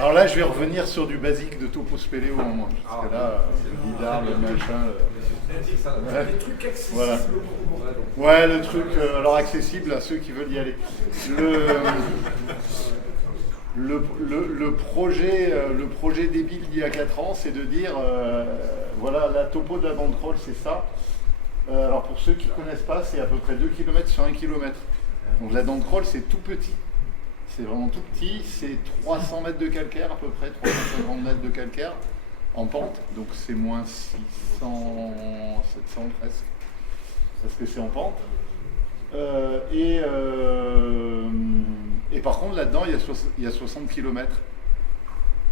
Alors là, je vais revenir sur du basique de topo spéléo en moins. Parce que là, le lidar, le machin. Ouais. Voilà. Ouais, le truc, alors accessible à ceux qui veulent y aller. Le projet débile d'il y a 4 ans, c'est de dire, voilà, la topo de la bande crawl, c'est ça. Alors pour ceux qui ne connaissent pas, c'est à peu près 2 km sur 1 km. Donc la dent crawl, c'est tout petit. C'est vraiment tout petit. C'est 300 mètres de calcaire à peu près, 350 mètres de calcaire en pente. Donc c'est moins 600, 700 presque. Parce que c'est en pente. Et par contre, là-dedans, il y a 60 km.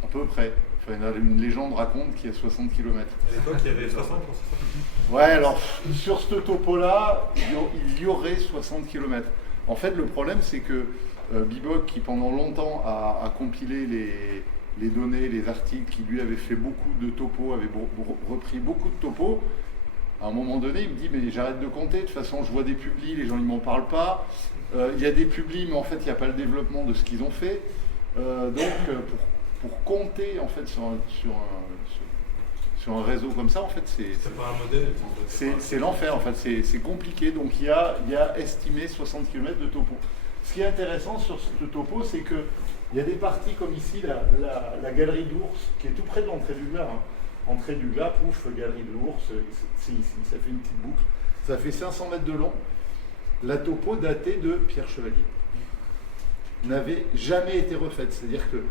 À peu près. Enfin, une légende raconte qu'il y a 60 km. À l'époque, il y avait 60 pour 60 km. Ouais, alors, sur ce topo-là, il y aurait 60 km. En fait, le problème, c'est que Bibok, qui pendant longtemps a compilé les données, les articles, qui lui avait fait beaucoup de topos, avait repris beaucoup de topos, à un moment donné, il me dit, mais j'arrête de compter, de toute façon, je vois des publis, les gens ne m'en parlent pas. Il y a des publis, mais en fait, il n'y a pas le développement de ce qu'ils ont fait. Pour compter, en fait, sur un réseau comme ça, en fait, c'est pas un modèle. C'est l'enfer, en fait, c'est compliqué. Donc, il y a estimé 60 km de topo. Ce qui est intéressant sur ce topo, c'est qu'il y a des parties comme ici, la galerie de l'ours, qui est tout près de l'entrée du Glas. Hein. Entrée du Glas, pouf, galerie de l'ours, c'est ici, ça fait une petite boucle. Ça fait 500 mètres de long. La topo datée de Pierre Chevalier n'avait jamais été refaite. C'est-à-dire que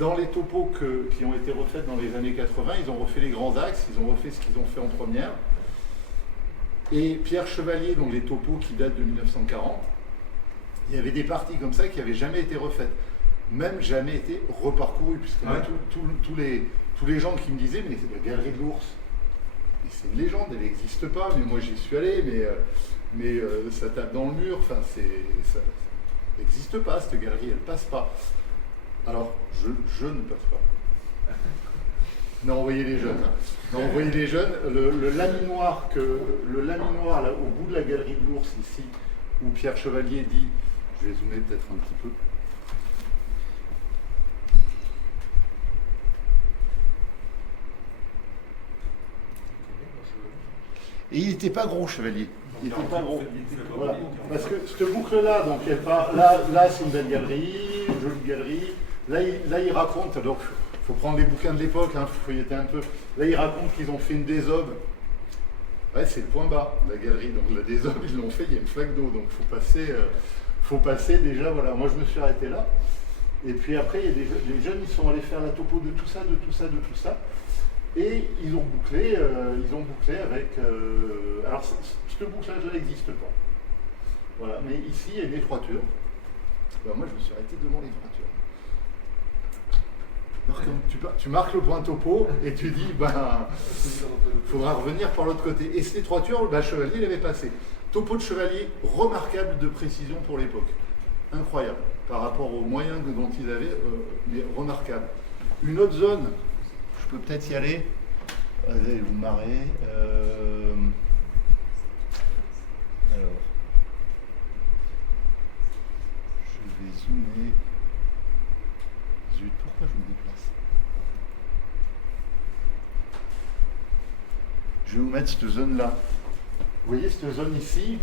dans les topos qui ont été refaites dans les années 80, ils ont refait les grands axes, ils ont refait ce qu'ils ont fait en première. Et Pierre Chevalier, donc les topos qui datent de 1940, il y avait des parties comme ça qui n'avaient jamais été refaites, même jamais été reparcourues, puisque ouais. Tous les gens qui me disaient, mais c'est la galerie de l'ours, c'est une légende, elle n'existe pas, mais moi j'y suis allé, mais ça tape dans le mur, enfin ça n'existe pas, cette galerie, elle passe pas. Alors, je ne passe pas. Non, envoyez les jeunes. Hein. Non, envoyez les jeunes. Le laminoir là, au bout de la galerie de l'ours, ici, où Pierre Chevalier dit, je vais zoomer peut-être un petit peu. Et il n'était pas gros, Chevalier. Il n'était pas gros. Voilà. Parce que cette boucle-là, donc elle part, là c'est une belle galerie, jolie galerie. Là, il raconte, donc il faut prendre les bouquins de l'époque, il faut feuilleter un peu. Là, il raconte qu'ils ont fait une désobe. Ouais, c'est le point bas, la galerie. Donc la désobe, ils l'ont fait, il y a une flaque d'eau. Donc il faut passer déjà, voilà. Moi, je me suis arrêté là. Et puis après, il y a des jeunes, ils sont allés faire la topo de tout ça, de tout ça, de tout ça. Et ils ont bouclé avec... alors, ce bouclage-là n'existe pas. Voilà, mais ici, il y a une effroiture. Ben, moi, je me suis arrêté devant l'effroiture. Tu marques le point topo et tu dis, ben, faudra revenir par l'autre côté. Et cette effroiture, ben, Chevalier l'avait passé. Topo de Chevalier, remarquable de précision pour l'époque. Incroyable, par rapport aux moyens dont ils avaient, mais remarquable. Une autre zone, je peux peut-être y aller. Vous allez vous marrer. Alors, je vais zoomer. Zut, pourquoi je me déplace? Je vais vous mettre cette zone-là. Vous voyez cette zone ici?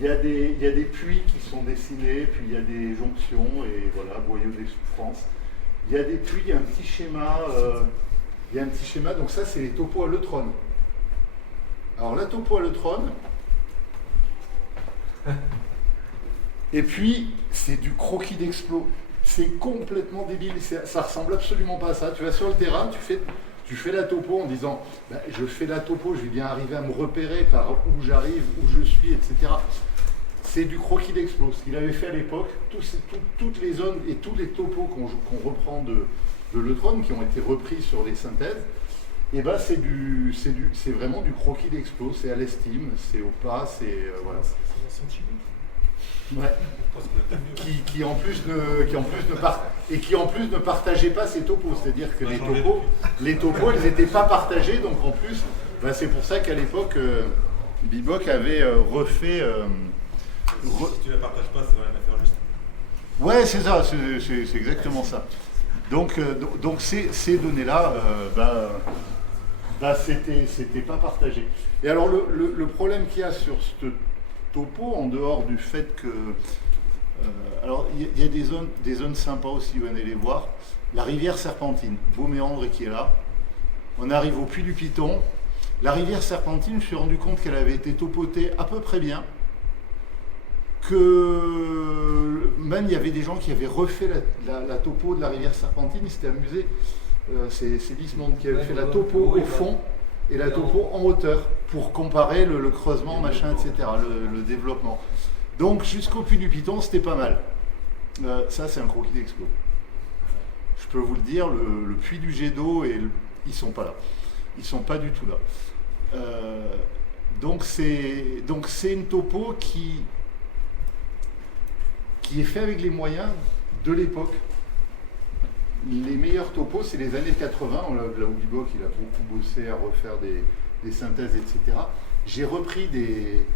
Il y a des puits qui sont dessinés, puis il y a des jonctions, et voilà, boyau des souffrances. Il y a des puits, il y a un petit schéma. Donc ça, c'est les topos à l'eutron. Alors la topo à l'eutron, et puis c'est du croquis d'explos. C'est complètement débile, ça ressemble absolument pas à ça. Tu vas sur le terrain, tu fais la topo en disant bah, je fais la topo, je vais bien arriver à me repérer par où j'arrive, où je suis, etc. C'est du croquis d'explos. Ce qu'il avait fait à l'époque, toutes les zones et tous les topos qu'on reprend de l'eutron, qui ont été repris sur les synthèses, et ben c'est vraiment du croquis d'explos. C'est à l'estime, c'est au pas, c'est voilà. Ouais. Qui en plus ne partageait pas ses topos, c'est-à-dire que les topos, ils n'étaient pas partagés, donc en plus, ben c'est pour ça qu'à l'époque, Bibok avait refait. Si tu la partages pas, c'est rien à faire juste. Ouais, c'est ça, c'est exactement ça. Donc ces données-là, c'était pas partagé. Et alors le problème qu'il y a sur ce topo, en dehors du fait que... alors il y a des zones sympas aussi, vous allez les voir. La rivière Serpentine, beau méandre qui est là. On arrive au puits du Piton. La rivière Serpentine, je me suis rendu compte qu'elle avait été topotée à peu près bien. Que même il y avait des gens qui avaient refait la topo de la rivière Serpentine, ils s'étaient amusés. C'est Lismonde qui avait fait la topo au fond et la topo en hauteur pour comparer le creusement, machin, etc., le développement. Donc jusqu'au puits du Piton, c'était pas mal. Ça, c'est un croquis d'explo. Je peux vous le dire, le puits du jet d'eau, ils sont pas là. Ils sont pas du tout là. Donc c'est une topo qui est fait avec les moyens de l'époque. Les meilleurs topos, c'est les années 80, là où Bibok il a beaucoup bossé à refaire des synthèses, etc. J'ai repris des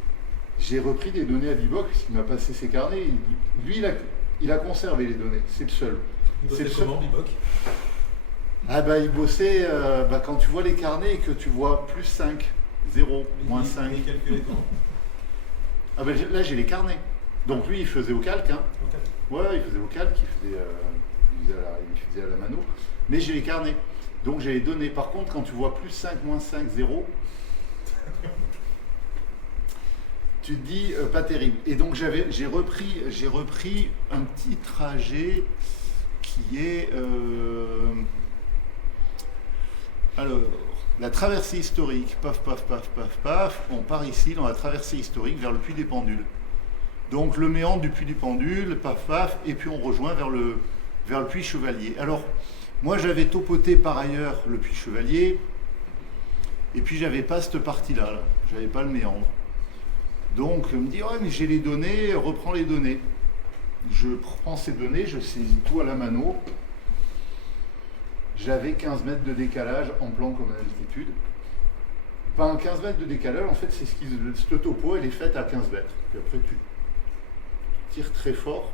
données à Bibok, puisqu'il m'a passé ses carnets. Lui, il a conservé les données, c'est le seul. Il bossait comment, Bibok? Ah bah il bossait, quand tu vois les carnets et que tu vois plus 5, 0, moins 5. Il calculait comment? Ah bah là j'ai les carnets. Donc lui il faisait au calque, hein. Okay. Ouais, il faisait au calque, il faisait à la mano. Mais j'ai les carnets. Donc j'ai les données. Par contre, quand tu vois plus 5, moins 5, 0, tu te dis pas terrible. Et donc j'ai repris un petit trajet qui est alors la traversée historique, paf, paf, paf, paf, paf, on part ici dans la traversée historique vers le puits des Pendules. Donc le méandre du puits des Pendules, paf, paf, et puis on rejoint vers le puits Chevalier. Alors, moi j'avais topoté par ailleurs le puits Chevalier, et puis j'avais pas cette partie-là, là. J'avais pas le méandre. Donc je me dis, ouais mais j'ai les données, reprends les données. Je prends ces données, je saisis tout à la mano. J'avais 15 mètres de décalage en plan comme à altitude. 15 mètres de décalage, en fait, c'est cette topo, elle est faite à 15 mètres. Puis après, tu tires très fort.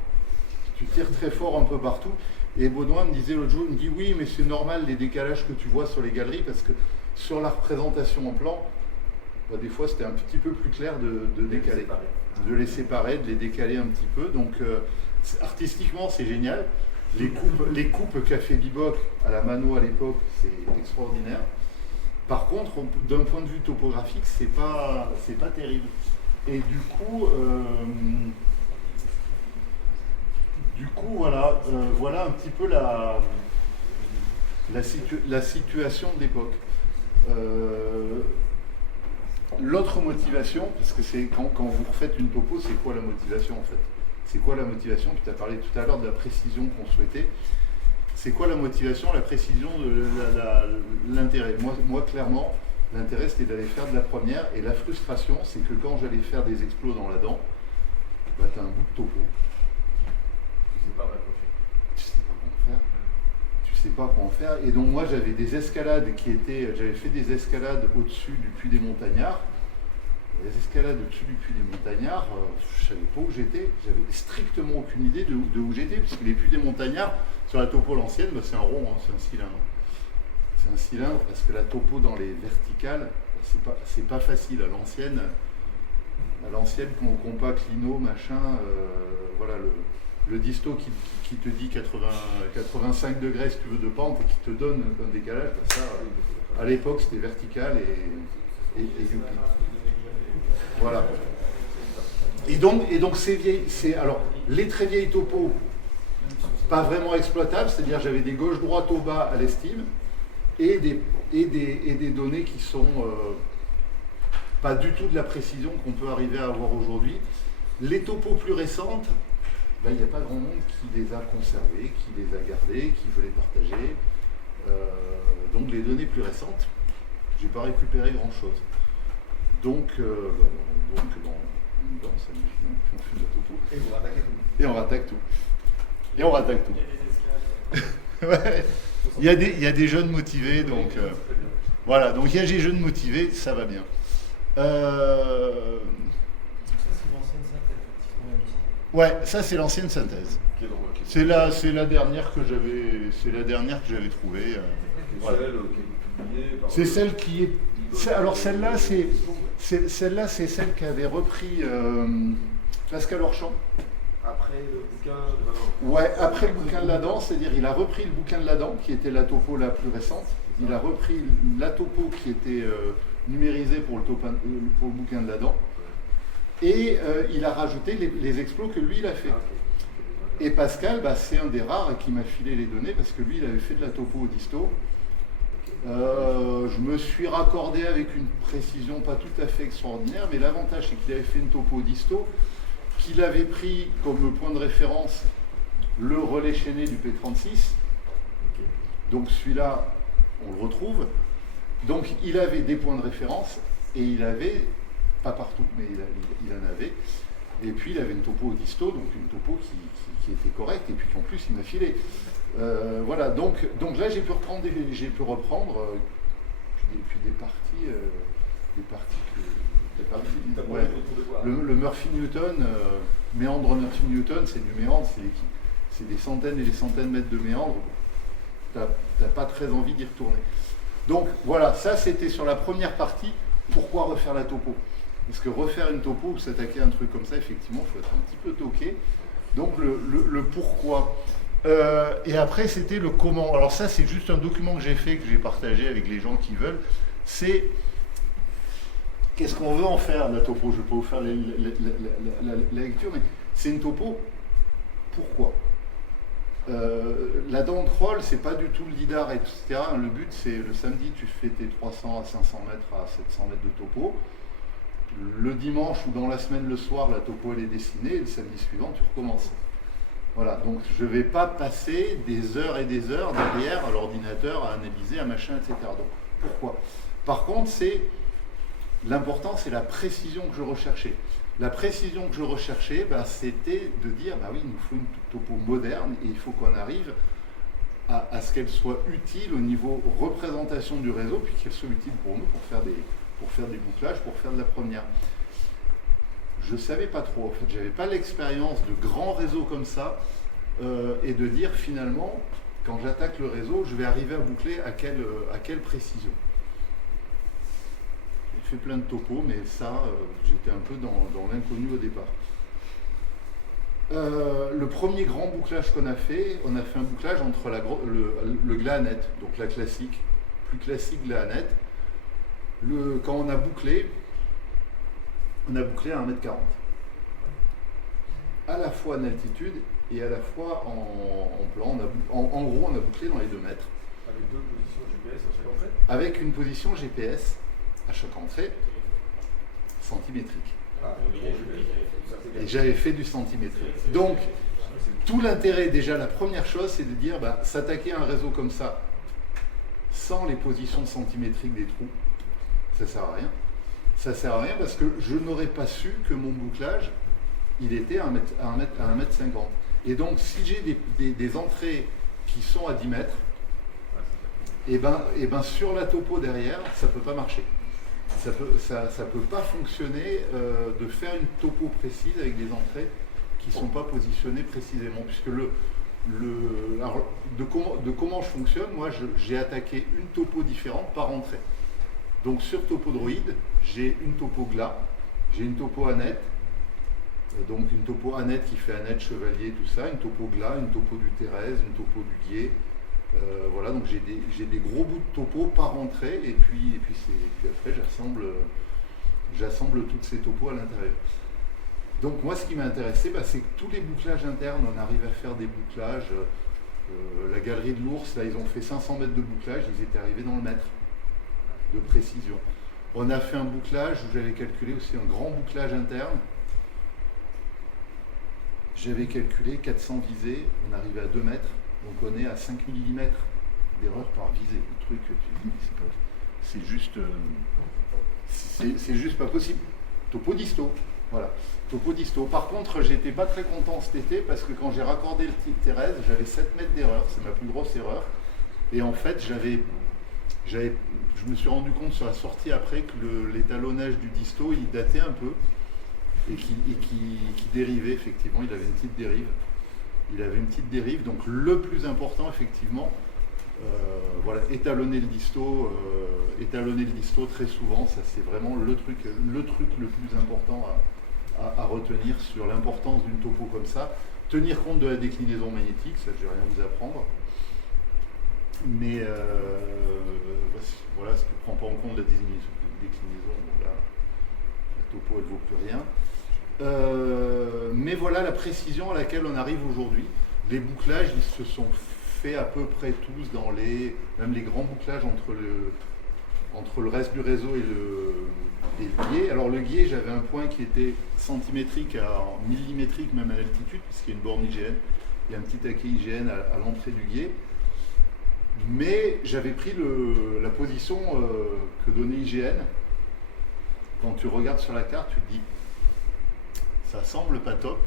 Tu tires très fort un peu partout. Et Baudouin me disait l'autre jour, il me dit, oui, mais c'est normal les décalages que tu vois sur les galeries, parce que sur la représentation en plan, des fois, c'était un petit peu plus clair de décaler. De les séparer, de les décaler un petit peu. Donc, artistiquement, c'est génial. Les coupes qu'a fait Bibok à la mano à l'époque, c'est extraordinaire. Par contre, d'un point de vue topographique, c'est pas terrible. Et du coup, voilà un petit peu la situation de l'époque. L'autre motivation, parce que c'est quand vous refaites une topo, c'est quoi la motivation en fait? C'est quoi la motivation? Puis tu as parlé tout à l'heure de la précision qu'on souhaitait. C'est quoi la motivation, la précision, l'intérêt? Moi, clairement, l'intérêt, c'était d'aller faire de la première. Et la frustration, c'est que quand j'allais faire des explos dans la dent, tu as un bout de topo. Tu sais pas raccrocher. Tu sais pas comment faire. Tu sais pas comment faire. Et donc, moi, j'avais des escalades j'avais fait des escalades au-dessus du puits des Montagnards. Les escalades au-dessus du puits des Montagnards, je ne savais pas où j'étais, j'avais strictement aucune idée de où j'étais, puisque les puits des Montagnards, sur la topo l'ancienne, c'est un rond, hein, c'est un cylindre. C'est un cylindre, parce que la topo dans les verticales, c'est pas facile. À l'ancienne, compact, lino, machin, voilà, le disto qui te dit 85 degrés si tu veux de pente et qui te donne un décalage, ça, à l'époque, c'était vertical et voilà. Et donc alors les très vieilles topos, pas vraiment exploitables, c'est-à-dire j'avais des gauche-droite au bas à l'estime et des données qui sont pas du tout de la précision qu'on peut arriver à avoir aujourd'hui. Les topos plus récentes, il n'y a pas grand monde qui les a conservées, qui les a gardées, qui veut les partager. Donc les données plus récentes, j'ai pas récupéré grand-chose. Donc ça on fait de la topo. Et vous rattaquez tout. Et on rattaque tout. Et on rattaque tout. Ouais. Il y a des jeunes motivés, donc voilà. Donc il y a des jeunes motivés, ça va bien. Ça, c'est l'ancienne synthèse. Ouais, ça c'est l'ancienne synthèse. Qui est dans le- C'est la dernière que j'avais trouvée. Voilà. C'est celle qui est. Alors celle-là, c'est celle qu'avait repris Pascal Orchamp. Après le bouquin de Ladan. Ouais, après le bouquin de Ladan, c'est-à-dire il a repris le bouquin de Ladan, qui était la topo la plus récente. Il a repris la topo qui était numérisée pour le bouquin de Ladan. Et il a rajouté les explos que lui, il a fait. Et Pascal, c'est un des rares qui m'a filé les données parce que lui, il avait fait de la topo au disto. Je me suis raccordé avec une précision pas tout à fait extraordinaire, mais l'avantage, c'est qu'il avait fait une topo au disto, qu'il avait pris comme point de référence le relais chaîné du P36. Donc celui-là, on le retrouve. Donc il avait des points de référence et il avait, pas partout, mais il en avait. Et puis il avait une topo au disto, donc une topo qui était correcte, et puis qu'en plus il m'a filé. Voilà, donc là j'ai pu reprendre, puis des parties ouais. Le Murphy-Newton, méandre Murphy-Newton, c'est du méandre, c'est des centaines et des centaines de mètres de méandre. T'as pas très envie d'y retourner. Donc voilà, ça c'était sur la première partie. Pourquoi refaire la topo? Parce que refaire une topo ou s'attaquer à un truc comme ça, effectivement, il faut être un petit peu toqué. Donc le pourquoi. Et après, c'était le comment. Alors ça, c'est juste un document que j'ai fait, que j'ai partagé avec les gens qui veulent. C'est qu'est-ce qu'on veut en faire de la topo. Je ne vais pas vous faire la lecture, mais c'est une topo. Pourquoi la dent de troll, c'est pas du tout le lidar, etc. Le but, c'est le samedi, tu fais tes 300 à 500 mètres à 700 mètres de topo. Le dimanche ou dans la semaine, le soir, la topo elle est dessinée, et le samedi suivant, tu recommences. Voilà, donc je ne vais pas passer des heures et des heures derrière à l'ordinateur à analyser un machin, etc. Donc pourquoi? Par contre, l'important, c'est la précision que je recherchais. La précision que je recherchais, c'était de dire, oui, il nous faut une topo moderne et il faut qu'on arrive à ce qu'elle soit utile au niveau représentation du réseau, puis qu'elle soit utile pour nous pour faire des bouclages, pour faire de la première. Je ne savais pas trop, en fait, je n'avais pas l'expérience de grands réseaux comme ça, et de dire finalement, quand j'attaque le réseau, je vais arriver à boucler à quelle précision. J'ai fait plein de topos, mais ça, j'étais un peu dans l'inconnu au départ. Le premier grand bouclage qu'on a fait un bouclage entre le Glahanet, donc la classique, plus classique Glahanet. Quand on a bouclé à 1m40. À la fois en altitude et à la fois en plan. En gros, on a bouclé dans les 2 mètres. Avec 2 positions GPS à chaque entrée? Avec une position GPS à chaque entrée, centimétrique. Et j'avais fait du centimétrique. Donc, tout l'intérêt, déjà, la première chose, c'est de dire, s'attaquer à un réseau comme ça, sans les positions centimétriques des trous, ça sert à rien. Ça sert à rien parce que je n'aurais pas su que mon bouclage, il était à 1m50. Et donc, si j'ai des entrées qui sont à 10 mètres, et ben sur la topo derrière, ça ne peut pas marcher. Ça peut pas fonctionner de faire une topo précise avec des entrées qui ne sont pas positionnées précisément. Puisque alors, de comment je fonctionne, moi j'ai attaqué une topo différente par entrée. Donc sur Topo Droid, j'ai une topo Gla, j'ai une topo Anet, donc une topo Anet qui fait Anet, Chevalier, tout ça, une topo Gla, une topo du Thérèse, une topo du Guier. Voilà, donc j'ai des gros bouts de topo par entrée, et puis après j'assemble toutes ces topos à l'intérieur. Donc moi ce qui m'a intéressé, c'est que tous les bouclages internes, on arrive à faire des bouclages. La galerie de l'Ours, là ils ont fait 500 mètres de bouclage, ils étaient arrivés dans le mètre de précision. On a fait un bouclage où j'avais calculé aussi un grand bouclage interne. J'avais calculé 400 visées, on arrivait à 2 mètres, donc on est à 5 mm d'erreur par visée. Le truc, c'est juste pas possible. Topo disto, voilà. Topo disto. Par contre, j'étais pas très content cet été parce que quand j'ai raccordé le Thérèse, j'avais 7 mètres d'erreur, c'est ma plus grosse erreur. Et en fait, je me suis rendu compte sur la sortie après que l'étalonnage du disto, il datait un peu et qui dérivait, effectivement, il avait une petite dérive. il avait une petite dérive. Donc le plus important, effectivement, voilà, étalonner le disto très souvent, ça c'est vraiment le truc le plus important à retenir sur l'importance d'une topo comme ça. Tenir compte de la déclinaison magnétique, ça je vais rien vous apprendre. Mais voilà, si tu ne prends pas en compte la déclinaison, bon, là, la topo elle ne vaut plus rien. Mais voilà la précision à laquelle on arrive aujourd'hui. Les bouclages, ils se sont faits à peu près tous dans même les grands bouclages entre le reste du réseau et le guier. Alors le guier, j'avais un point qui était centimétrique millimétrique même à l'altitude, puisqu'il y a une borne IGN, il y a un petit taquet IGN à l'entrée du guier. Mais j'avais pris la position que donnait IGN. Quand tu regardes sur la carte, tu te dis, ça semble pas top.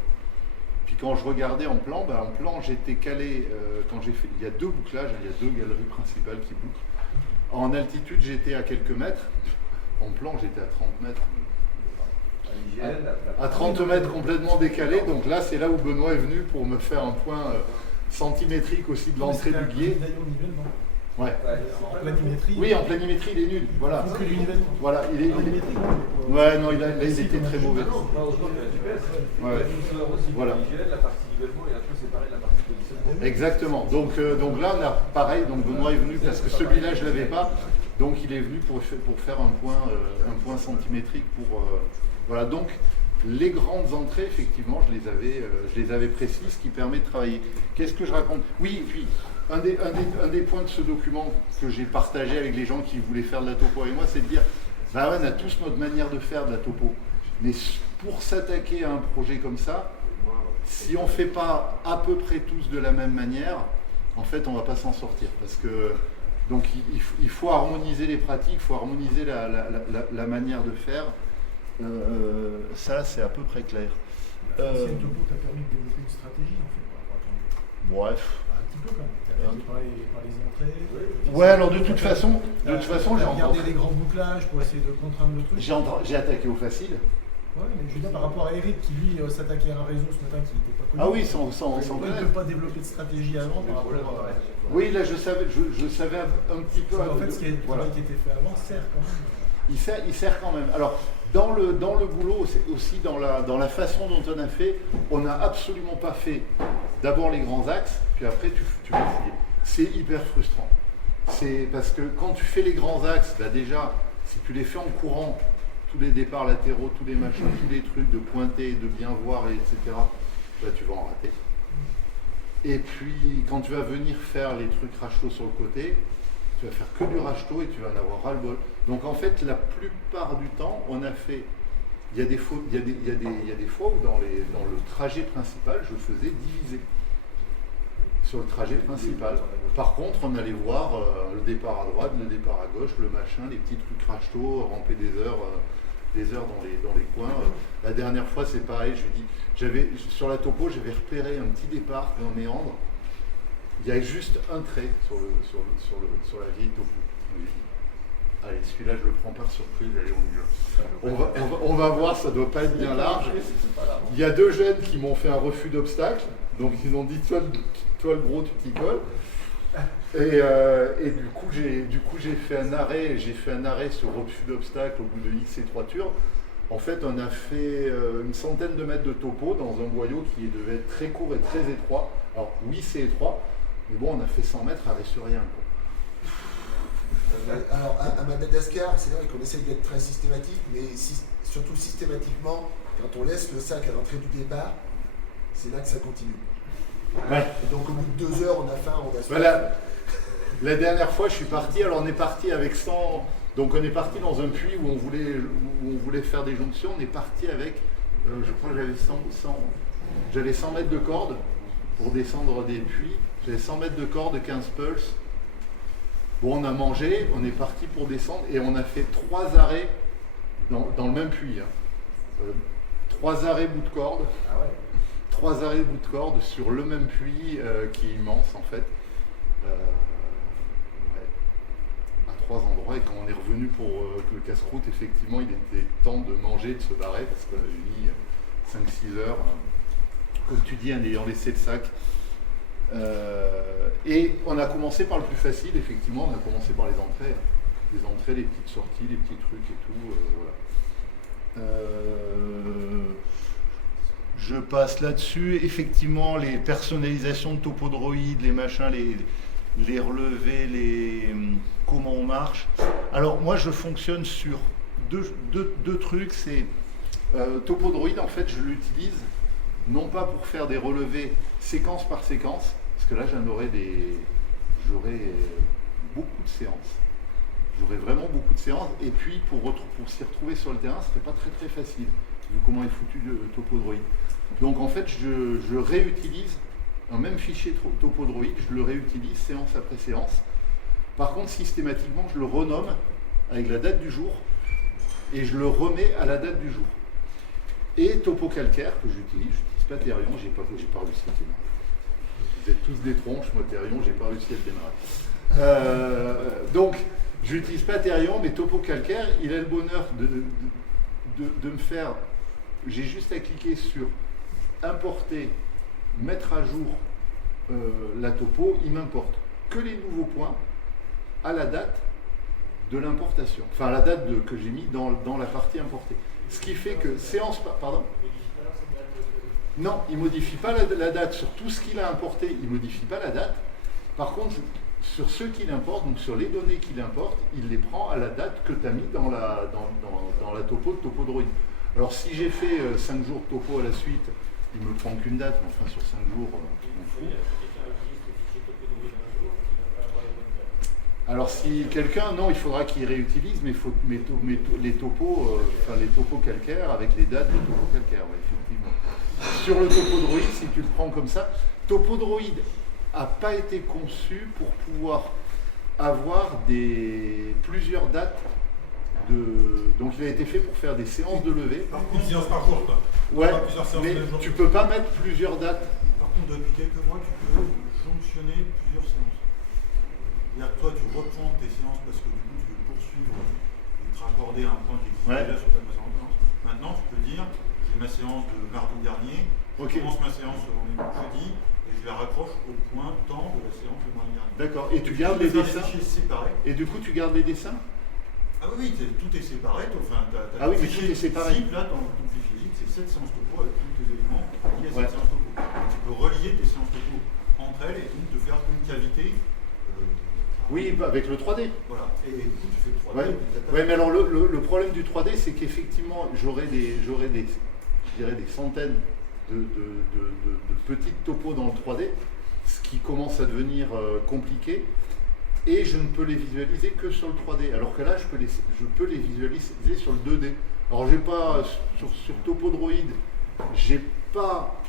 Puis quand je regardais en plan, j'étais calé, il y a deux bouclages, il y a deux galeries principales qui bouclent. En altitude, j'étais à quelques mètres. En plan, j'étais à 30 mètres. À 30 mètres complètement décalé. Donc là, c'est là où Benoît est venu pour me faire un point centimétrique aussi de l'entrée du guier. Ouais. En planimétrie. Oui, en planimétrie, il est nul. Voilà. Que du nivellement. Voilà, il est. Ouais, non, il était très mauvais. Ouais. Voilà. La partie nivellement est un peu séparée de la partie positionnement. Exactement. Donc là, on a pareil. Donc Benoît est venu parce que celui-là, je l'avais pas. Donc il est venu pour faire un point centimétrique voilà. Donc les grandes entrées, effectivement, je les avais précises, ce qui permet de travailler. Qu'est-ce que je raconte? Oui, puis un des points de ce document que j'ai partagé avec les gens qui voulaient faire de la topo avec moi, c'est de dire, on a tous notre manière de faire de la topo. Mais pour s'attaquer à un projet comme ça, si on ne fait pas à peu près tous de la même manière, en fait, on ne va pas s'en sortir. Parce que donc il faut harmoniser les pratiques, il faut harmoniser la manière de faire. Ça, c'est à peu près clair. C'est une topo qui t'a permis de développer une stratégie, en fait, par rapport à ton... Bref. Un petit peu, quand même. Tu as attaqué par les entrées. Ouais, alors de toute façon, j'ai regardé les grands bouclages pour essayer de contraindre le truc. J'ai attaqué au facile. Ouais, mais je veux dire, par rapport à Eric, qui lui s'attaquait à un réseau ce matin qui n'était pas connu. Ah oui, sans il ne peut pas développer de stratégie avant par rapport à... Oui, là, je savais un petit peu... En fait, ce qui était fait avant sert quand même. Il sert quand même. Alors, dans le boulot, aussi dans la façon dont on a fait, on n'a absolument pas fait d'abord les grands axes, puis après tu vas fouiller. C'est hyper frustrant. C'est parce que quand tu fais les grands axes, déjà, si tu les fais en courant, tous les départs latéraux, tous les machins, tous les trucs de pointer, de bien voir, etc., tu vas en rater. Et puis, quand tu vas venir faire les trucs rachetot sur le côté, tu vas faire que du rachetot et tu vas en avoir ras-le-bol. Donc en fait, la plupart du temps, on a fait... Il y a des fois où dans le trajet principal, je faisais diviser sur le trajet principal. Par contre, on allait voir le départ à droite, le départ à gauche, le machin, les petits trucs rachetot, ramper des heures dans les coins. La dernière fois, c'est pareil, sur la topo, j'avais repéré un petit départ d'un méandre. Il y a juste un trait sur la vieille topo. Allez, celui-là, je le prends par surprise, allez, on va voir, ça doit pas être bien large. Il y a deux jeunes qui m'ont fait un refus d'obstacle, donc ils ont dit, toi le gros, tu t'y colles. Et du coup, j'ai fait un arrêt sur refus d'obstacle au bout de X et 3 tours. En fait, on a fait une centaine de mètres de topo dans un boyau qui devait être très court et très étroit. Alors oui, c'est étroit, mais bon, on a fait 100 mètres arrêt sur rien, quoi. Alors, à Madagascar, c'est vrai qu'on essaye d'être très systématique, mais surtout systématiquement, quand on laisse le sac à l'entrée du départ, c'est là que ça continue. Ouais. Et donc, au bout de 2 heures, on a faim, on a soif. Voilà. La dernière fois, je suis parti, alors on est parti avec 100... Donc on est parti dans un puits où on voulait faire des jonctions, on est parti avec, je crois que j'avais 100 mètres de corde pour descendre des puits, j'avais 100 mètres de corde, 15 pulses. Bon, on a mangé, on est parti pour descendre et on a fait 3 arrêts dans le même puits. 3 arrêts bout de corde. Ah ouais. 3 arrêts bout de corde sur le même puits qui est immense en fait. À 3 endroits, et quand on est revenu pour le casse-croûte, effectivement, il était temps de manger, de se barrer parce qu'on avait mis 5-6 heures, comme tu dis, en ayant laissé le sac Et on a commencé par le plus facile, effectivement, on a commencé par les entrées. Les entrées, les petites sorties, les petits trucs et tout, voilà. Je passe là-dessus. Effectivement, les personnalisations de TopoDroid, les machins, les relevés, comment on marche. Alors moi, je fonctionne sur deux trucs. C'est TopoDroid, en fait, je l'utilise non pas pour faire des relevés séquence par séquence, parce que là, j'aurais beaucoup de séances. J'aurais vraiment beaucoup de séances. Et puis, pour s'y retrouver sur le terrain, ce serait pas très très facile, vu comment est foutu le TopoDroid. Donc, en fait, je réutilise un même fichier TopoDroid, je le réutilise séance après séance. Par contre, systématiquement, je le renomme avec la date du jour et je le remets à la date du jour. Et TopoCalcaire, que j'utilise pas Therion, j'ai pas réussi à démarrer. Vous êtes tous des tronches, moi Therion, j'ai pas réussi à le démarrer. Donc, je n'utilise pas Therion, mais TopoCalcaire, il a le bonheur de me faire. J'ai juste à cliquer sur importer, mettre à jour la topo, il m'importe que les nouveaux points à la date de l'importation, enfin à la date que j'ai mis dans la partie importée. Ce qui fait que séance... Pardon ? Non, il ne modifie pas la date sur tout ce qu'il a importé, il ne modifie pas la date. Par contre, sur ce qu'il importe, donc sur les données qu'il importe, il les prend à la date que tu as mis dans la topo de TopoDroid. Alors si j'ai fait 5 jours de topo à la suite, il ne me prend qu'une date, mais enfin sur 5 jours, je m'en fous. Alors si quelqu'un, non, il faudra qu'il réutilise, mais les topos, les topos calcaires avec les dates des topos calcaires, ouais, effectivement. Sur le TopoDroid, si tu le prends comme ça, TopoDroid n'a pas été conçu pour pouvoir avoir plusieurs dates. Donc il a été fait pour faire des séances de levée. Une séance par jour, quoi. Ouais, mais tu peux pas mettre plusieurs dates. Par contre, depuis quelques mois, tu peux jonctionner plusieurs séances. C'est-à-dire que toi, tu reprends tes séances parce que du coup, tu veux poursuivre et te raccorder à un point qui existe déjà sur ta précédente séance. Maintenant, tu peux dire, j'ai ma séance de mardi dernier, je commence ma séance le jeudi et je la raccroche au point temps de la séance de mardi dernier. D'accord, et tu gardes les dessins séparés. Et du coup, tu gardes les dessins? Ah oui, tout est séparé. Enfin, ah oui, mais tout est séparé. Zip, là, dans ton fichier zip, c'est 7 séances topo avec tous tes éléments liés à cette séance topo. Tu peux relier tes séances topo entre elles et donc te faire une cavité. Oui, avec le 3D. Voilà, et du coup tu fais le 3D. Ouais, mais alors le problème du 3D, c'est qu'effectivement, j'aurai des centaines de petites topos dans le 3D, ce qui commence à devenir compliqué, et je ne peux les visualiser que sur le 3D, alors que là, je peux les visualiser sur le 2D. Alors, j'ai pas, sur TopoDroid, j'ai pas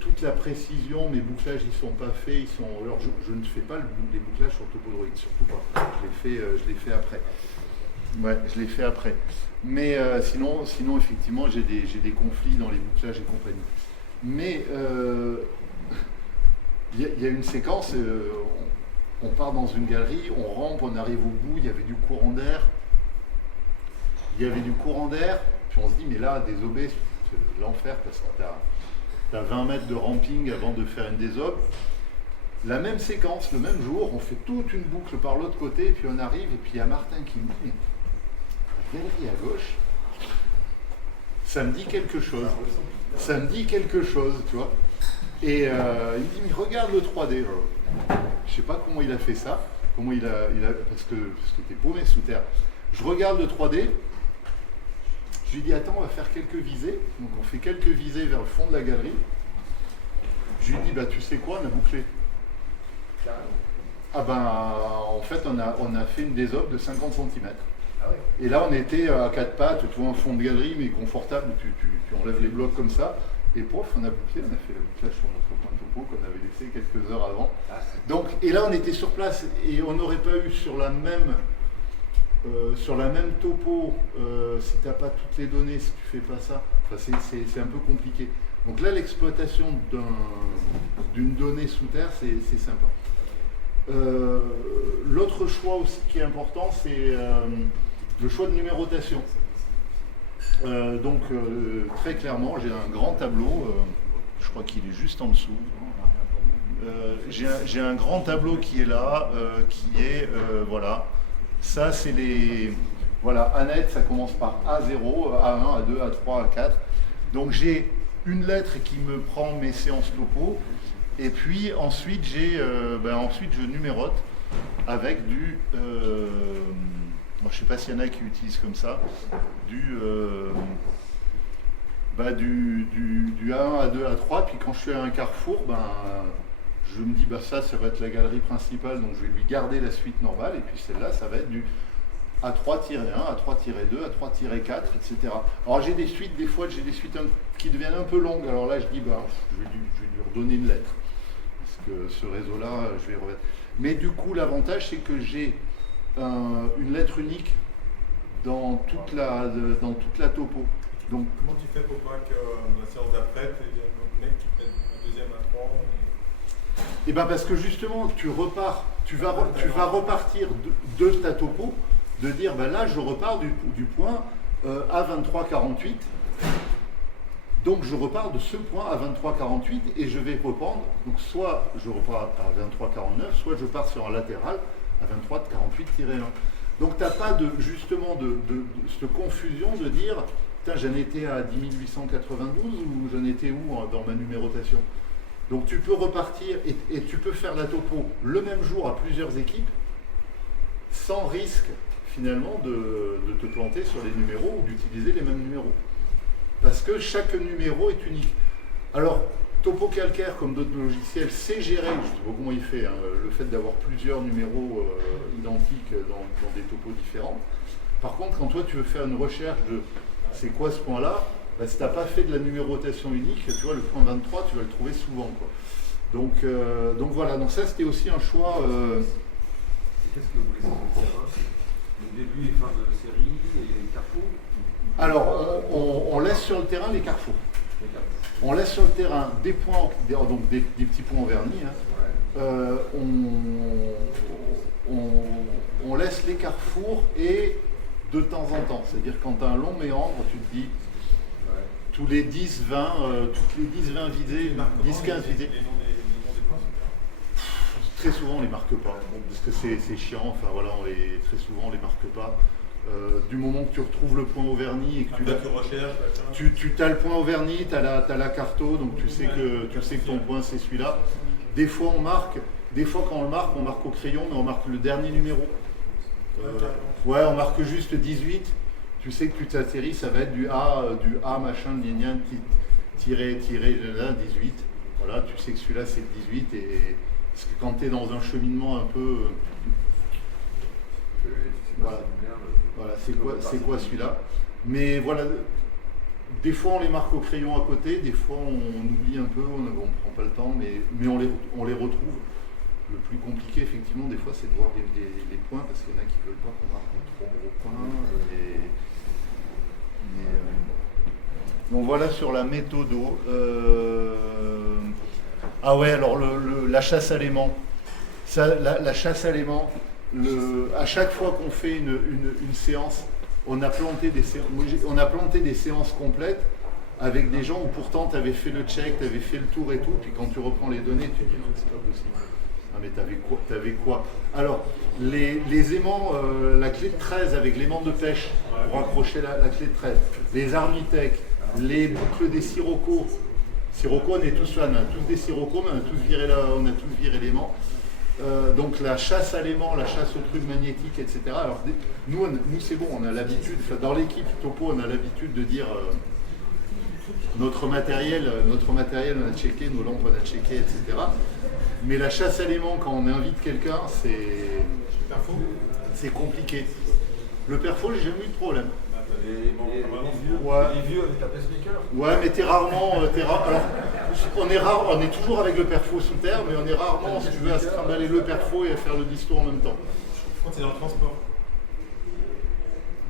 toute la précision, mes bouclages ils sont pas faits, alors je ne fais pas les bouclages sur TopoDroid, surtout pas. Je l'ai fait après. Ouais, je l'ai fait après. Mais sinon effectivement j'ai des conflits dans les bouclages et compagnie. Mais il y a une séquence, on part dans une galerie, on rampe, on arrive au bout, il y avait du courant d'air. Puis on se dit mais là des OB c'est l'enfer parce que tu as 20 mètres de ramping avant de faire une désob. La même séquence, le même jour, on fait toute une boucle par l'autre côté, et puis on arrive, et puis il y a Martin qui me dit, la galerie à gauche, ça me dit quelque chose. Tu vois. Et il me dit, mais regarde le 3D. Je sais pas comment il a fait ça, parce que t'es paumé sous terre. Je regarde le 3D, je lui dis, attends, on va faire quelques visées. Donc on fait quelques visées vers le fond de la galerie. Je lui dis, bah tu sais quoi, on a bouclé. Ah ben, en fait, on a fait une désob de 50 cm. Ah ouais. Et là, on était à 4 pattes, tu vois, un fond de galerie, mais confortable. Tu enlèves les blocs comme ça. Et pof, on a bouclé, on a fait le bouclage sur notre point de topo qu'on avait laissé quelques heures avant. Donc, et là, on était sur place et on n'aurait pas eu sur la même topo, si tu n'as pas toutes les données, si tu fais pas ça, c'est un peu compliqué. Donc là, l'exploitation d'une donnée sous terre, c'est sympa. L'autre choix aussi qui est important, c'est le choix de numérotation. Très clairement, j'ai un grand tableau, je crois qu'il est juste en dessous. j'ai un grand tableau qui est là, voilà. Ça, c'est les... Voilà, Annette, ça commence par A0, A1, A2, A3, A4. Donc j'ai une lettre qui me prend mes séances topo, et puis ensuite, ensuite je numérote avec du... je ne sais pas s'il y en a qui utilisent comme ça, du A1, A2, A3, puis quand je suis à un carrefour, je me dis ça va être la galerie principale, donc je vais lui garder la suite normale, et puis celle-là, ça va être du A3-1, A3-2, A3-4, etc. Alors j'ai des suites, des fois j'ai des suites qui deviennent un peu longues, alors là je dis je vais lui redonner une lettre, parce que ce réseau-là, je vais remettre. Mais du coup, l'avantage, c'est que j'ai une lettre unique dans toute la topo. Donc, comment tu fais pour pas que la séance d'après, tu aies un mec qui fait un deuxième apprendre et parce que justement, tu vas repartir de ta topo, de dire là je repars du point A2348, donc je repars de ce point à 23,48 et je vais reprendre, donc soit je repars à 23,49, soit je pars sur un latéral à 23,48-1. Donc tu n'as pas justement de cette confusion de dire, putain, j'en étais à 10 892 ou j'en étais où dans ma numérotation. Donc tu peux repartir et tu peux faire la topo le même jour à plusieurs équipes sans risque finalement de te planter sur les numéros ou d'utiliser les mêmes numéros. Parce que chaque numéro est unique. Alors, Topo Calcaire, comme d'autres logiciels, sait gérer, je ne sais pas comment il fait, le fait d'avoir plusieurs numéros identiques dans des topos différents. Par contre, quand toi tu veux faire une recherche de c'est quoi ce point-là, si tu n'as pas fait de la numérotation unique, tu vois, le point 23, tu vas le trouver souvent, quoi. Donc voilà, donc ça c'était aussi un choix. Qu'est-ce que vous laissez sur le terrain? Le début et fin de série et les carrefours? Alors, on laisse sur le terrain les carrefours. On laisse sur le terrain des points, donc des petits points en vernis. On laisse les carrefours et de temps en temps. C'est-à-dire quand tu as un long méandre, tu te dis tous les 10, 20, toutes les 10, 20 visées, 10, 15 visées. Très souvent, on ne les marque pas, parce que c'est chiant. Enfin voilà, très souvent, on ne les marque pas. Du moment que tu retrouves le point au vernis et que tu as le point au vernis, tu as la carto, donc tu sais que ton point c'est celui-là. Des fois on marque, quand on le marque, on marque au crayon, mais on marque le dernier numéro. On marque juste 18. Tu sais que tu t'atterris, ça va être du A machin, lignien, tiré là, 18. Voilà, tu sais que celui-là c'est le 18 parce que quand tu es dans un cheminement un peu. Voilà, c'est quoi celui-là. Mais voilà, des fois on les marque au crayon à côté, des fois on oublie un peu, on ne prend pas le temps, mais on les retrouve. Le plus compliqué, effectivement, des fois, c'est de voir les points, parce qu'il y en a qui ne veulent pas qu'on marque trop gros points. Donc voilà sur la méthode. Alors la chasse à l'aimant. La chasse à l'aimant. À chaque fois qu'on fait une séance, on a planté des séances complètes avec des gens où pourtant tu avais fait le check, tu avais fait le tour et tout, puis quand tu reprends les données, tu dis c'est pas possible. Ah mais t'avais quoi? Alors, les aimants, la clé de 13 avec l'aimant de pêche pour accrocher la clé de 13, les Armitech, les boucles des Sirocco. Sirocco, on est tous fans, on a tous des Sirocco, mais on a tous viré l'aimant. Donc la chasse à l'aimant, la chasse aux trucs magnétiques, etc. Alors nous c'est bon, on a l'habitude, dans l'équipe Topo, on a l'habitude de dire notre matériel on a checké, nos lampes on a checké, etc. Mais la chasse à l'aimant, quand on invite quelqu'un, c'est compliqué. Le perfo, j'ai jamais eu de problème. Les vieux avec la pacemaker. Ouais, mais alors, on est toujours avec le perfo sous terre, mais on est rarement, si tu veux, à se trimballer le perfo et à faire le disto en même temps. Je crois que c'est dans le transport.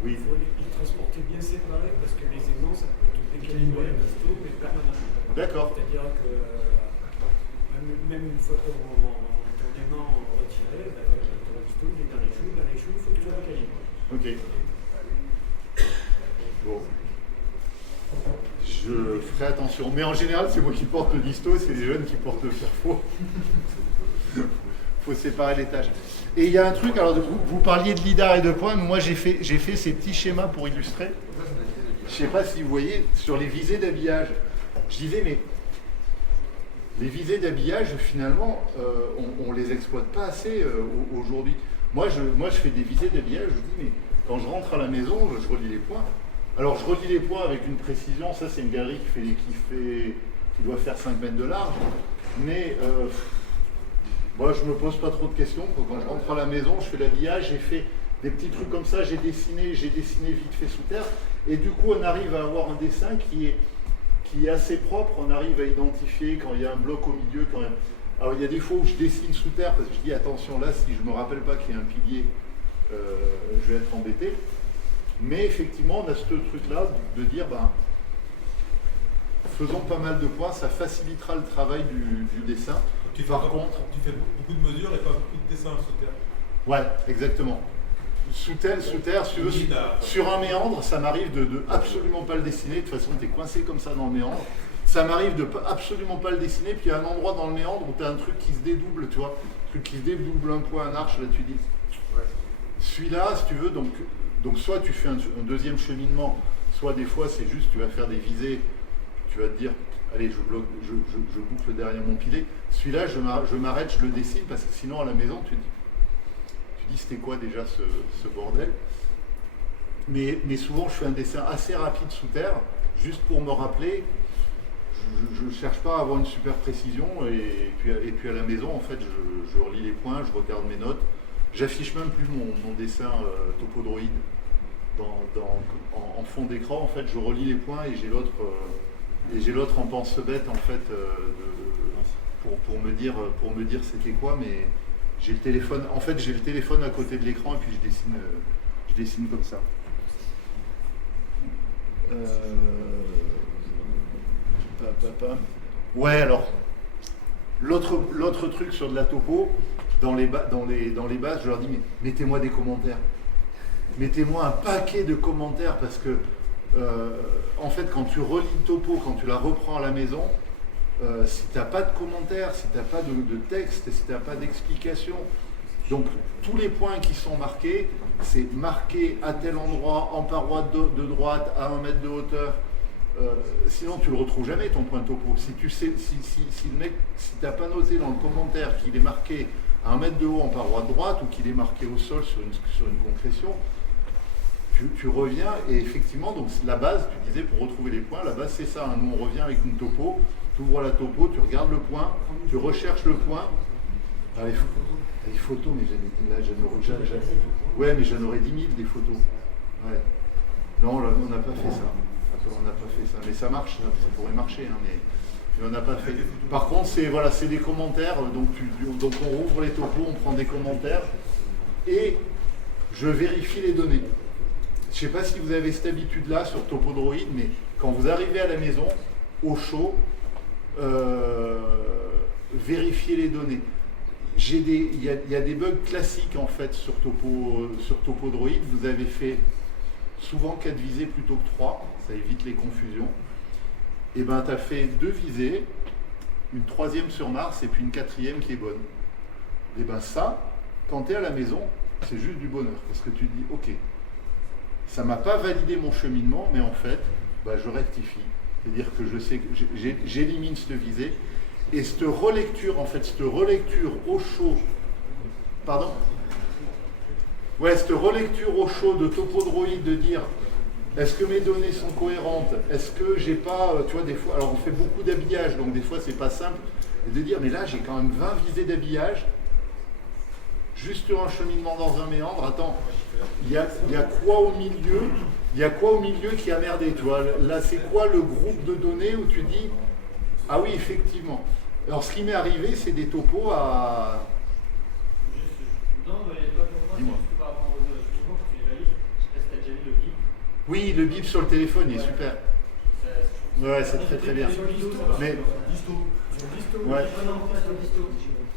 Oui. Il faut les transporter bien séparés parce que les aimants, ça peut te décalibrer le disto, mais permanemment. D'accord. C'est-à-dire que même une fois ton aimant retiré, ton disto il est dans les choux, il faut que tu recalibres. Ok. Bon. je ferai attention. Mais en général, c'est moi qui porte le disto, c'est les jeunes qui portent le Fairphone. Il faut séparer les tâches. Et il y a un truc, alors vous parliez de lidar et de points, mais moi j'ai fait ces petits schémas pour illustrer. Je ne sais pas si vous voyez, sur les visées d'habillage, je disais, mais les visées d'habillage, finalement, on ne les exploite pas assez aujourd'hui. Moi, je fais des visées d'habillage, je dis, mais quand je rentre à la maison, je relis les points. Alors, je relis les points avec une précision, ça c'est une galerie qui doit faire 5 mètres de large, mais moi, je ne me pose pas trop de questions. Quand je rentre à la maison, je fais l'habillage, j'ai fait des petits trucs comme ça, j'ai dessiné vite fait sous terre, et du coup, on arrive à avoir un dessin qui est assez propre, on arrive à identifier quand il y a un bloc au milieu. Alors, il y a des fois où je dessine sous terre, parce que je dis, attention, là, si je ne me rappelle pas qu'il y a un pilier, je vais être embêté. Mais effectivement, on a ce truc-là de dire, faisons pas mal de points, ça facilitera le travail du dessin. Tu fais beaucoup de mesures et pas beaucoup de dessins sous terre. Ouais, exactement. Sous terre, si tu veux, sur un méandre, ça m'arrive de absolument pas le dessiner. De toute façon, tu es coincé comme ça dans le méandre. Ça m'arrive de absolument pas le dessiner. Puis il y a un endroit dans le méandre où tu as un truc qui se dédouble, tu vois. Un truc qui se dédouble un point, un arche, là tu dis. Ouais. Celui-là, si tu veux, donc soit tu fais un deuxième cheminement, soit des fois c'est juste tu vas faire des visées, tu vas te dire, allez, je boucle derrière mon pilet. Celui-là, je m'arrête, je le dessine, parce que sinon à la maison, tu dis c'était quoi déjà ce bordel. Mais souvent, je fais un dessin assez rapide sous terre, juste pour me rappeler. Je ne cherche pas à avoir une super précision, et puis à la maison, en fait, je relis les points, je regarde mes notes. J'affiche même plus mon dessin topodroid en fond d'écran. En fait, je relis les points et j'ai l'autre en pense-bête en fait pour me dire c'était quoi. Mais j'ai le téléphone. En fait, j'ai le téléphone à côté de l'écran et puis je dessine comme ça. Ouais, alors l'autre truc sur de la topo. Dans les bases, je leur dis, mais mettez-moi des commentaires. Mettez-moi un paquet de commentaires, parce que, en fait, quand tu relis le topo, quand tu la reprends à la maison, si tu n'as pas de commentaires, si tu n'as pas de texte, si tu n'as pas d'explication, donc tous les points qui sont marqués, c'est marqué à tel endroit, en paroi de droite, à 1 mètre de hauteur. Sinon tu le retrouves jamais ton point topo. Si tu sais, si le mec, si tu n'as pas noté dans le commentaire qu'il est marqué à 1 mètre de haut en paroi de droite ou qu'il est marqué au sol sur une concrétion, tu reviens et effectivement, donc la base, tu disais pour retrouver les points, la base c'est ça, hein. Nous on revient avec une topo, tu ouvres la topo, tu regardes le point, tu recherches le point. Ah, les photos, mais j'en aurais 10 000 des photos. Ouais. Non, là, on n'a pas fait ça. On n'a pas fait ça, mais ça marche, ça pourrait marcher, hein, mais on n'a pas fait. Par contre, c'est des commentaires, donc on rouvre les topos, on prend des commentaires et je vérifie les données. Je ne sais pas si vous avez cette habitude-là sur Topodroid, mais quand vous arrivez à la maison, au chaud, vérifiez les données. Il y a des bugs classiques en fait sur Topodroid. Vous avez fait souvent 4 visées plutôt que 3, ça évite les confusions. Et ben tu as fait 2 visées, une 3e sur Mars et puis une 4e qui est bonne. Et ben ça, quand tu es à la maison, c'est juste du bonheur, parce que tu te dis ok, ça m'a pas validé mon cheminement, mais en fait, je rectifie. C'est-à-dire que je sais que j'élimine cette visée, et cette relecture au chaud, pardon ? Ouais, cette relecture au chaud de Topodroid, de dire est-ce que mes données sont cohérentes, est-ce que j'ai pas, tu vois, des fois, alors on fait beaucoup d'habillage, donc des fois c'est pas simple, et de dire mais là j'ai quand même 20 visées d'habillage, juste sur un cheminement dans un méandre, attends, il y a quoi au milieu, qui a merdé, tu vois, là c'est quoi le groupe de données où tu dis, ah oui effectivement. Alors ce qui m'est arrivé, c'est des topos à... Dis-moi. Oui, le bip sur le téléphone, il est super. Ouais, c'est très très bien. Mais... Ouais.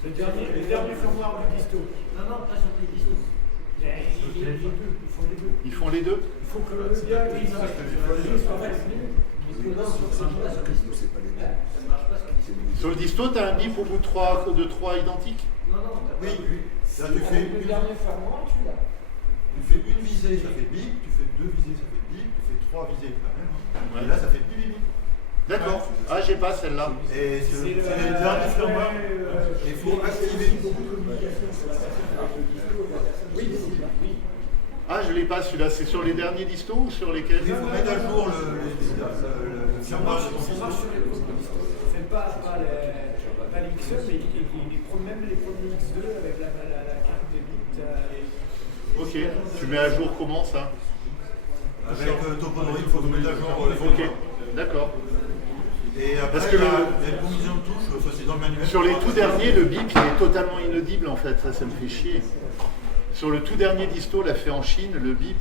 Le dernier firmware du disto. Non, pas sur les distos. Ils font les deux. Il faut que le gars qui c'est pas les mêmes. Sur le disto, tu as un bip au bout de 3 identiques? Oui, là tu fais Le dernier fermoir, tu l'as. Tu fais une visée, ça fait bip, tu fais 2 visées, ça fait bip, tu fais 3 visées, la même. Ouais. Et là, ça fait bip, bip, bip. D'accord. Ah, j'ai pas celle-là. Et c'est le dernier firmware. Et il faut activer. Ah, je l'ai pas celui-là. C'est sur les derniers distos ou sur lesquels? Il faut mettre à jour le firmware de ton On marche sur les premiers distos. On fait pas les XE, mais même les premiers X2 avec la carte de bits. Ok. Tu mets à jour comment ça? Avec Toponori, il faut le mettre à jour. Ok. D'accord. Et après, Parce que il y a une combinaison de touches, ça c'est dans le manuel. Sur les tout derniers, le bip il est totalement inaudible en fait. Ça me fait chier. Sur le tout dernier disto, l'a fait en Chine, le bip,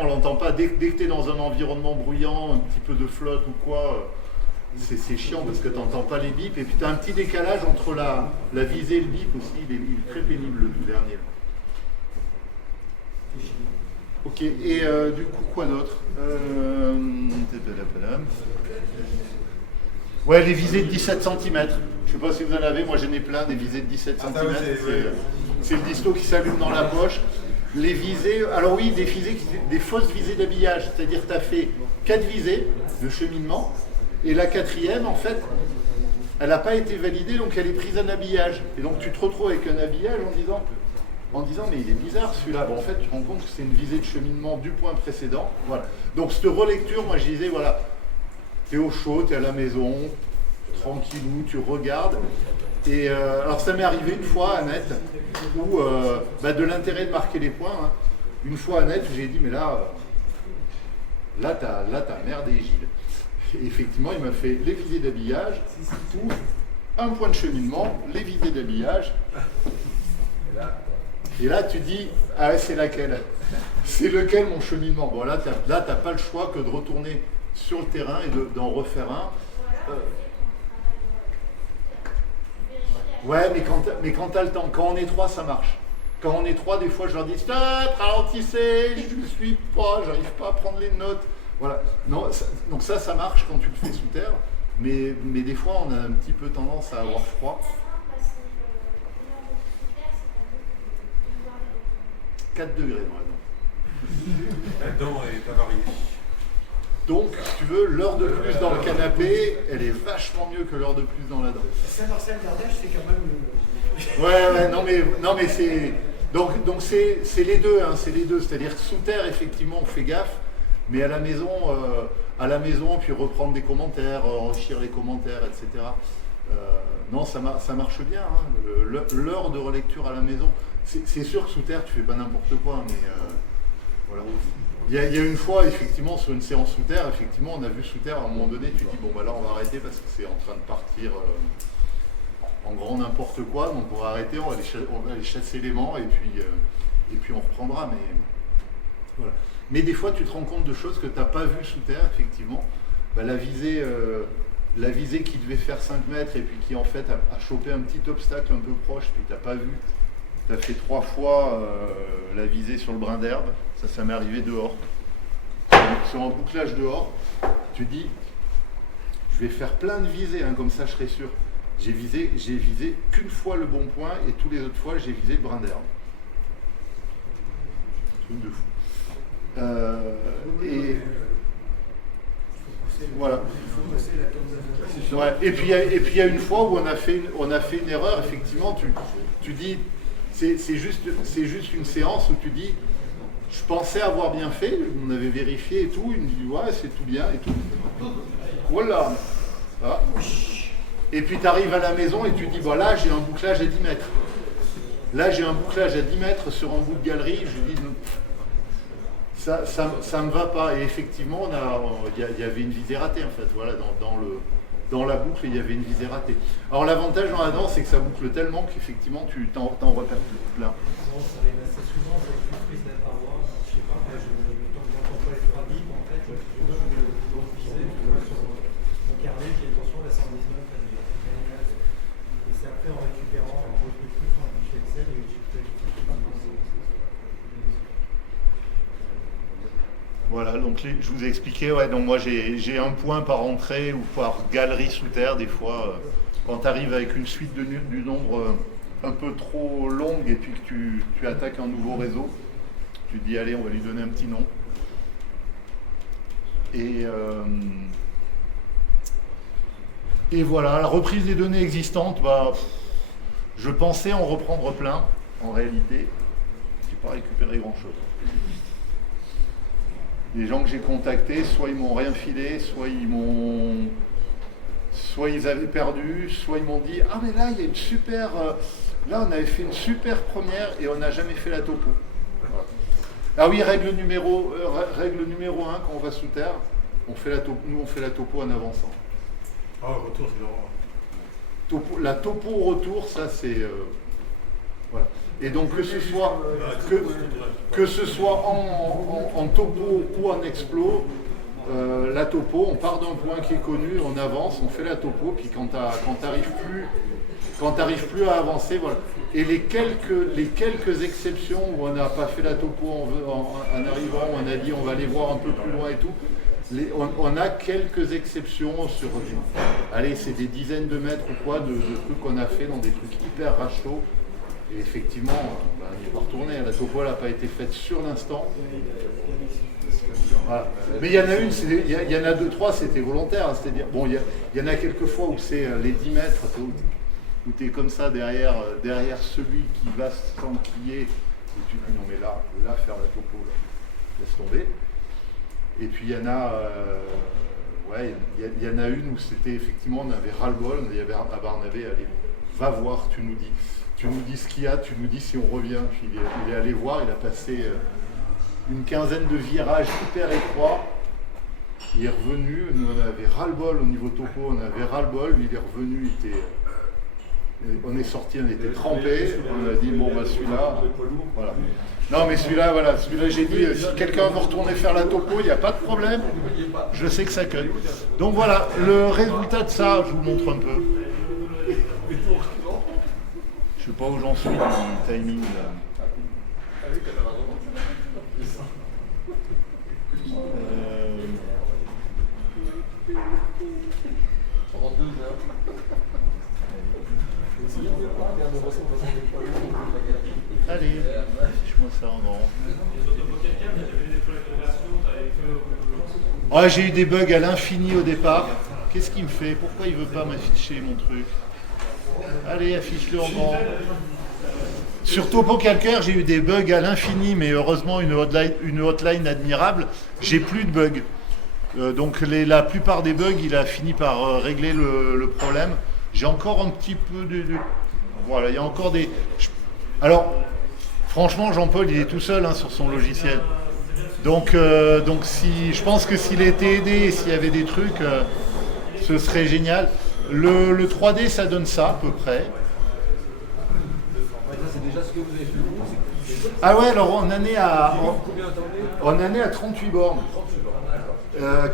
on l'entend pas. Dès que tu es dans un environnement bruyant, un petit peu de flotte ou quoi, c'est chiant parce que tu n'entends pas les bips. Et puis tu as un petit décalage entre la visée et le bip aussi. Il est très pénible le tout dernier. Ok, et du coup, quoi d'autre? Ouais, les visées de 17 cm. Je sais pas si vous en avez, moi j'en ai plein, des visées de 17 cm. C'est le disto qui s'allume dans la poche. Les visées, alors oui, des fausses visées d'habillage, c'est-à-dire que tu as fait 4 visées de cheminement, et la 4e, en fait, elle n'a pas été validée, donc elle est prise en habillage. Et donc tu te retrouves avec un habillage en disant mais il est bizarre celui-là. Bon, en fait, tu te rends compte que c'est une visée de cheminement du point précédent. Voilà. Donc cette relecture, moi je disais, voilà, tu es au chaud, tu es à la maison, tranquillou, tu regardes. Et alors ça m'est arrivé une fois à Net, où de l'intérêt de marquer les points, hein. Une fois à Net, j'ai dit mais là t'as merdé Gilles. Et effectivement, il m'a fait les visées d'habillage, ou un point de cheminement, les visées d'habillage. Et là, tu dis, ah ouais, c'est laquelle? C'est lequel mon cheminement? Bon, là, t'as pas le choix que de retourner sur le terrain et d'en refaire un. Ouais, mais quand t'as le temps, quand on est 3, ça marche. Quand on est 3, des fois, je leur dis, stop, ralentissez, je ne suis pas, j'arrive pas à prendre les notes. Voilà. Non, donc ça marche quand tu le fais sous terre, mais des fois, on a un petit peu tendance à avoir froid. 4 degrés dans la dent. La dent est pas variée. Donc, si tu veux, l'heure de plus dans le canapé, elle est vachement mieux que l'heure de plus dans la dent. Saint-Marcel d'Ardèche, c'est quand même. Ouais, non mais c'est. Donc c'est les deux, hein, c'est les deux. C'est-à-dire que sous terre, effectivement, on fait gaffe, mais à la maison, puis reprendre des commentaires, enrichir les commentaires, etc. Non, ça marche bien. Hein. L'heure de relecture à la maison, c'est sûr que sous terre, tu fais pas n'importe quoi, mais voilà. Il y a une fois, effectivement, sur une séance sous terre, effectivement, on a vu sous terre, à un moment donné, tu dis, bon, bah là, on va arrêter parce que c'est en train de partir en grand n'importe quoi, donc on va arrêter, on va aller chasser l'aimant, et puis on reprendra, mais voilà. Mais des fois, tu te rends compte de choses que tu n'as pas vues sous terre, effectivement. Bah, la visée qui devait faire 5 mètres, et puis qui, en fait, a chopé un petit obstacle un peu proche, puis tu n'as pas vu. Tu as fait 3 fois la visée sur le brin d'herbe, ça m'est arrivé dehors. Sur un bouclage dehors, tu dis, je vais faire plein de visées, hein, comme ça je serai sûr. J'ai visé qu'une fois le bon point, et tous les autres fois j'ai visé le brin d'herbe. Truc de fou. Et voilà. Ouais. Et puis il y a une fois où on a fait une erreur, effectivement, tu dis, c'est juste une séance où tu dis, je pensais avoir bien fait, on avait vérifié et tout, il me dit ouais c'est tout bien et tout. Voilà. Ah. Et puis tu arrives à la maison et tu dis bah là j'ai un bouclage à 10 mètres. Là j'ai un bouclage à 10 mètres sur un bout de galerie, je dis ça me va pas. Et effectivement il y avait une visée ratée en fait, voilà, dans la boucle il y avait une visée ratée. Alors l'avantage dans la danse c'est que ça boucle tellement qu'effectivement tu t'en repères plein. Ça arrive assez souvent, c'est une prise de la paroi, je sais pas, j'entends pas les 3 bips, en fait, je visais, sur mon carnet, j'ai attention à la 119, et c'est après en récupérant, en pose de plus en fichier Excel, et j'ai peut-être. Voilà, donc je vous ai expliqué, ouais, donc moi j'ai un point par entrée ou par galerie sous terre, des fois, quand tu arrives avec une suite du nombre un peu trop longue et puis que tu attaques un nouveau réseau, tu te dis allez, on va lui donner un petit nom. Et voilà, la reprise des données existantes, bah, je pensais en reprendre plein, en réalité, j'ai pas récupéré grand-chose. Les gens que j'ai contactés, soit ils m'ont rien filé, soit ils avaient perdu, soit ils m'ont dit « Ah mais là, il y a une super... là, on avait fait une super première et on n'a jamais fait la topo. » Voilà. Ah oui, règle numéro 1, quand on va sous terre, on fait la topo en avançant. Ah, retour, c'est l'horreur. La topo au retour, ça c'est... voilà. Et donc que ce soit en topo ou en explo, la topo, on part d'un point qui est connu, on avance, on fait la topo, puis quand t'arrives plus à avancer, voilà. Et les quelques exceptions où on n'a pas fait la topo en arrivant, où on a dit on va aller voir un peu plus loin et tout, on a quelques exceptions sur, allez, c'est des dizaines de mètres ou quoi, de trucs qu'on a fait dans des trucs hyper rachauds. Et effectivement, il n'est pas retourné, la topo elle n'a pas été faite sur l'instant. Voilà. Mais il y en a il y en a 2-3, c'était volontaire, hein, c'est-à-dire, bon, il y en a quelques fois où c'est les 10 mètres, où tu es comme ça derrière celui qui va s'enquiller, et tu dis non mais là faire la topo, là, laisse tomber. Et puis il y en a, il y en a une où c'était effectivement, on avait ras-le-bol, il y avait à Barnabé, allez, va voir, tu nous dis ce qu'il y a, tu nous dis si on revient. Puis il est allé voir, il a passé une quinzaine de virages hyper étroits. Il est revenu, nous on avait ras-le-bol au niveau topo, on avait ras-le-bol, lui il est revenu, on est sorti, on était trempés, on a dit bon bah celui-là, voilà. Non mais celui-là j'ai dit, si quelqu'un veut retourner faire la topo, il n'y a pas de problème, je sais que ça cut. Donc voilà, le résultat de ça, je vous montre un peu. Je sais pas où j'en suis dans le timing là. Allez, affiche-moi ça en grand. Ah, j'ai eu des bugs à l'infini au départ. Qu'est-ce qu'il me fait? Pourquoi il veut pas m'afficher mon truc? Allez, affiche-le en grand. Sur Topo Calcaire, j'ai eu des bugs à l'infini, mais heureusement une hotline admirable. J'ai plus de bugs. Donc la plupart des bugs, il a fini par régler le problème. J'ai encore un petit peu de... Voilà, il y a encore des... Alors, franchement, Jean-Paul, il est tout seul sur son logiciel. Donc je pense que s'il était aidé et s'il y avait des trucs, ce serait génial. Le 3D, ça donne ça, à peu près. C'est déjà ce que vous avez fait. Ah ouais, alors on en est à 38 bornes.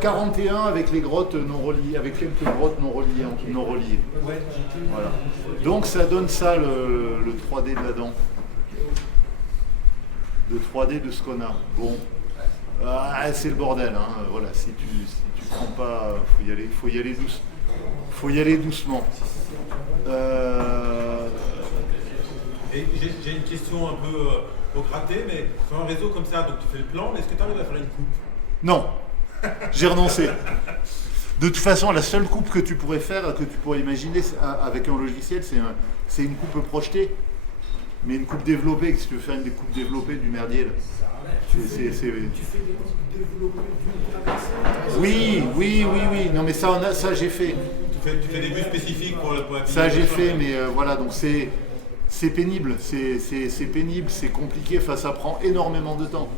41 avec les grottes non reliées, avec quelques grottes non reliées. Voilà. Donc ça donne ça le 3D de là-dedans. Le 3D de ce qu'on a. Bon. C'est le bordel, voilà, si tu prends pas, faut y aller doucement. Et j'ai une question un peu grattée, mais sur un réseau comme ça, donc tu fais le plan, mais est-ce que tu arrives à faire une coupe? Non, j'ai renoncé. De toute façon, la seule coupe que tu pourrais faire, que tu pourrais imaginer avec un logiciel, c'est une coupe projetée. Mais une coupe développée, si tu veux faire une coupe développée du merdier, là. Tu fais des coupes développées d'une traversée? Oui. Non mais ça j'ai fait. Tu fais des vues spécifiques pour appuyer. Ça j'ai fait, mais voilà, donc c'est pénible, c'est pénible, c'est compliqué, ça prend énormément de temps.